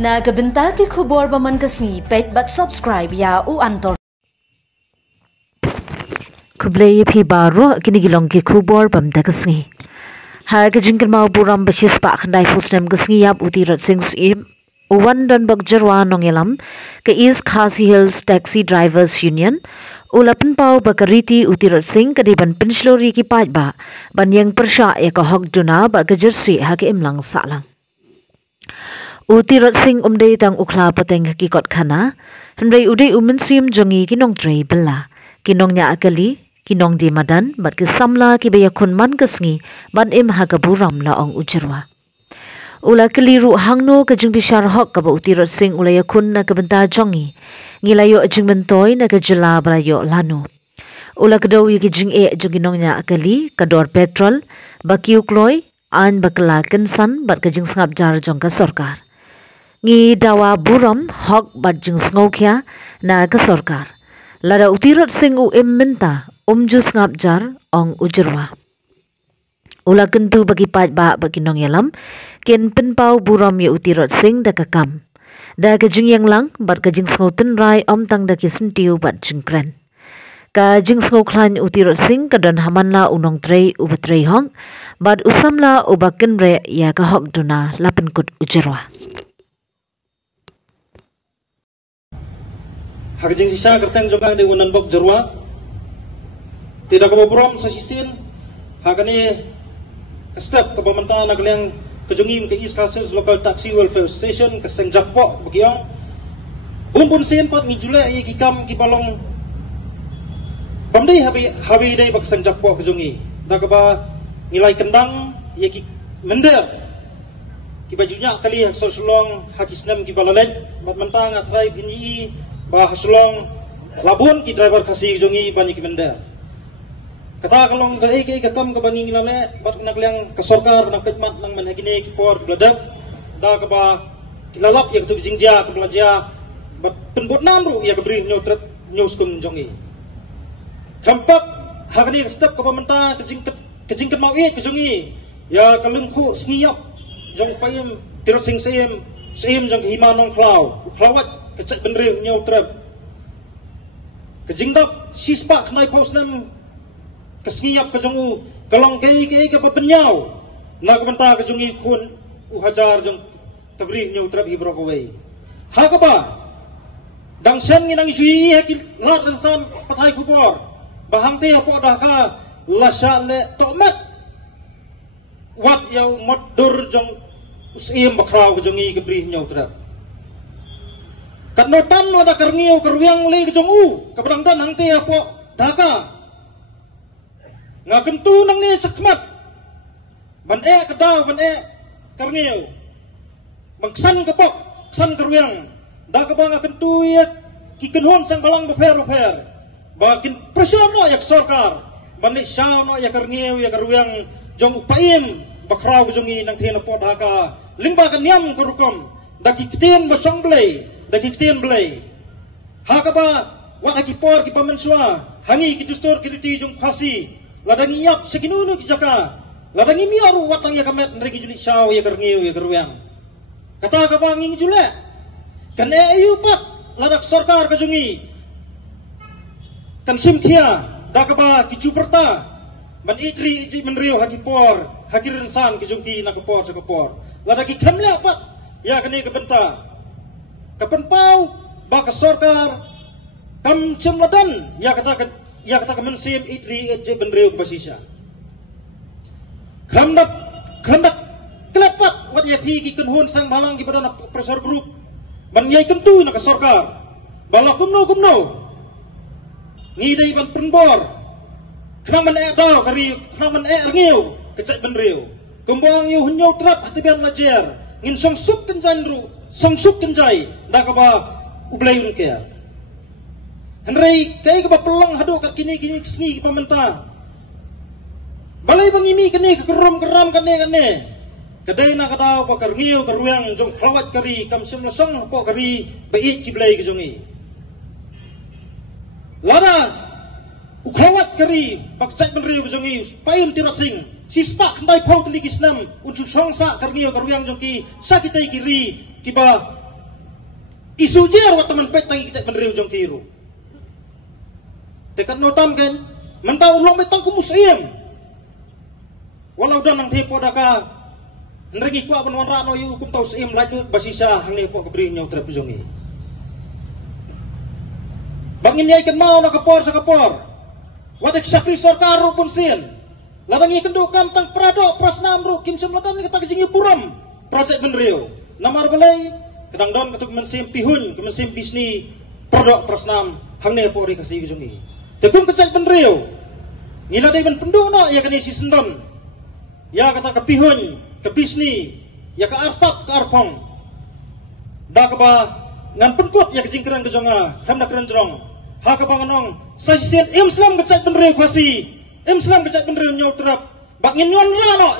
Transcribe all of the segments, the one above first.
Na kabenta ki khubor baman kasni pet but subscribe ya u antor. Kublai phi baro kini gilong ki khubor bam da kasni. Ha ka jingkal mau buram bachis pa khandai posnem kasni yap uti rat sing im uwan dan bagjarwa nongelam ke East Khasi Hills Taxi Drivers Union ulapan pau bakariti uti rat sing kadiban penslori ki pat ba ban yang persya ya ka hok duna ba ka jersey ha ke imlang salang. Uti rat sing umdei tang ukla pateng ki kot khana hendrai udei umensim jongi kinong trei bela kinong nya akali kinong di madan bat ke samla ki baya kun man kasngi ban im ha ka buram la ong ujarwa ula keliru hangno ka jing bishar hok ka ba uti rat sing ula ya kun na ka benta jongi ngilayo jing bentoi na ka jela brayo lanu ula kedau ki jing e jong kinong nya akali ka dor petrol ba kiu kloi an bakla kensan bat ka jing sngap jar jong ka sarkar ngi dawa buram hok bat jing sngokhya na ka sarkar lara utirat sing u imminta jus ngap jar ong ujarwa ula kentu bagi pat ba bagi nong yalam ken penpau buram ya utirat sing da kakam da ka jing yang lang bat ka jing sngoten rai tang da ki sentiu bat jing kren ka jing snoklan utirat sing ka dan hamanla unong trei u batrei hong bat usamla u baken re ya ka hok duna lapen kut ujarwa Hakjing sisa kerteng juga di unan bab jerwa tidak kebobrom sa sisin hakani step ke pemerintahan nagaliang kejungim ke East Khasi Local Taxi Welfare Station ke Senjakpo begiang bumbun sin pat ni jule i kikam ki balong pamdei habi dei bak Senjakpo kejungi dagaba nilai kendang ye ki mender ki bajunya kali sosulong hakisnem ki balalet bat mentang atrai bini bah haslong labun ki driver kasi jongi bani ki mender kata kalong gae ke kam ka bani ngilale bat naglang ka sarkar na petmat nang manhagine ki por bladak da ka ba kilalap ya tu jingja ka belaja bat penbot namru ya ka bri nyo trap nyo skum jongi kampak hagani ka step ka pamenta kejing ka mau ke jongi ya kalungku sniap jong payem tirot sing sem jong himanong klau klawat kecek benri nyaw trap kejingdak sispa knai posnem kesngiap kejongu kalong kei ke papenyaw na kabenta kejongi kun uhajar jong tabri nyaw trap hibrokaway hakaba dang sen nginang jui hakil lat san pathai kubor bahang te apo dah ka lasya le tomat wat yaw modur jong usim bakraw kejongi kebri nyaw trap Kanotan lo da karngiyo karwiang le kejong u kabrangdan hang te apo daka nga kentu nang ni sakmat ban e kadaw ban e karngiyo bangsan kapok san karwiang da ka ba nga kentu ya kikenhon sang balang beper bakin presyon no yak sarkar ban ni syaw no ya karngiyo ya karwiang jong upaim bakraw kejongi nang te apo daka limba kanyam kurukom da kikten basong blay daging belai hakaba wat haki por ki pamensua hangi ki dustor ki riti jong khasi ladangi yap sekinunu ki jaka ladangi miaru watang ya kamet nregi juli shaw ya karngiu ya karwiang kata ka bangi jule kan ayu pat ladak sarkar ka jungi kan simkhia dakaba ki juperta man ikri ji menriu haki por haki rensan ki jungki na kapor sa kapor ladaki khamle pat ya kani ka benta kapan pau baka sarkar kam cemladan ya kata kemensim itri je benreu basisa khandak kelepat wat ya ki kenhun sang malang ki badana pressure group ban yai kentu na ka sarkar bala kumno ngidai ban penbor khnang man e daw kari khnang man e ngiu kecek benreu kumbang yu hunyo trap hatiban lajer ngin songsuk kenjai dakaba ublayun kaya henrei kay ka pelang hado kat kini sni ki pamenta balai bangimi kene keram kane kadai na kadaw pa karngiyo karwiang jong klawat kari kam simlasong po kari bait ki blay ki jongi lada uklawat kari bakcak benriyo ki jongi payun tirasing sispa kandai pau tuli Islam untuk songsa karngiyo karwiang jong ki sakitai kiri kiba isu jer wat teman pet tangi kecak benriu jong kiru tekat notam kan mentau ulong betang kumusim walau dan nang tepo daka nregi kwa ban wanra no yu kum tau sim laju basisa hang ne po kebri nyau trap jongi bangin yai kan mau na kapor sa kapor wadik sakri sarkar pun sin ladang ikan do kam tang prado prasnam ru kim semlatan kata kejingi puram projek benriu namar balai kadang don katuk mensim pihun kemensim bisni produk prasnam hang ne po dikasih kejungi tekum kecak benriu ngila dai ben penduk no ya kan isi sendon ya kata ke pihun ke bisni ya ke arsap ke arpong da ke ba ngan penkut ya kejingkeran kejonga kam na kerenjrong ha ke banganong sasien Islam kecak benriu kasih Islam kecak benriu nyau terap bak nginyon la no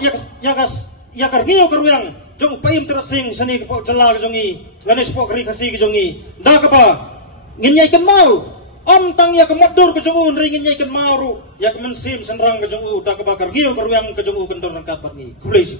ya kargiyo karuyang jong paim terasing seni kepo jela kejongi lanis po keri kasih kejongi da ke ba nginyai kan mau om tang ya kemadur kejongu nri nginyai kan mau ru ya kemensim senrang kejongu da ke ba kargiyo karuyang kejongu kendor rangkat bat ni kulai sih